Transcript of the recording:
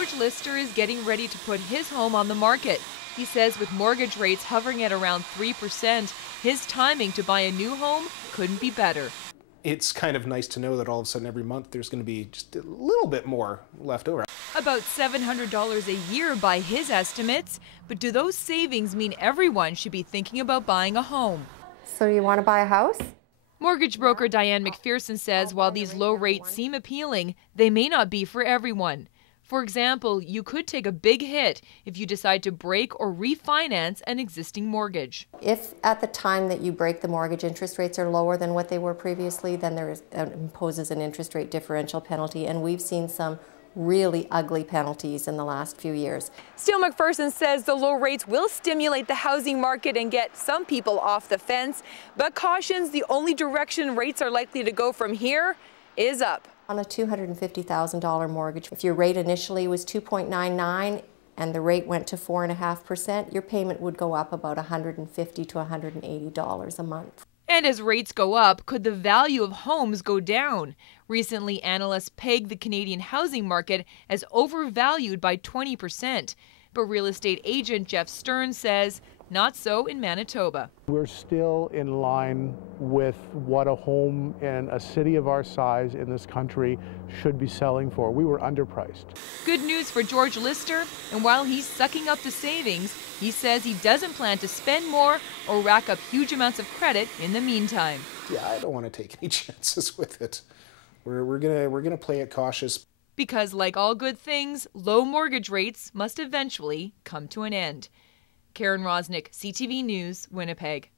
George Lister is getting ready to put his home on the market. He says with mortgage rates hovering at around 3%, his timing to buy a new home couldn't be better. It's kind of nice to know that all of a sudden every month there's going to be just a little bit more left over. About $700 a year by his estimates. But do those savings mean everyone should be thinking about buying a home? So you want to buy a house? Mortgage broker Diane McPherson says while these low rates seem appealing, they may not be for everyone. For example, you could take a big hit if you decide to break or refinance an existing mortgage. If at the time that you break the mortgage interest rates are lower than what they were previously, then imposes an interest rate differential penalty, and we've seen some really ugly penalties in the last few years. Still, McPherson says the low rates will stimulate the housing market and get some people off the fence, but cautions the only direction rates are likely to go from here is up. On a $250,000 mortgage, if your rate initially was 2.99 and the rate went to 4.5%, your payment would go up about $150 to $180 a month. And as rates go up, could the value of homes go down? Recently, analysts pegged the Canadian housing market as overvalued by 20%. But real estate agent Jeff Stern says not so in Manitoba. We're still in line with what a home in a city of our size in this country should be selling for. We were underpriced. Good news for George Lister, and while he's sucking up the savings, he says he doesn't plan to spend more or rack up huge amounts of credit in the meantime. Yeah, I don't want to take any chances with it. We're gonna play it cautious. Because like all good things, low mortgage rates must eventually come to an end. Karen Rocznik, CTV News, Winnipeg.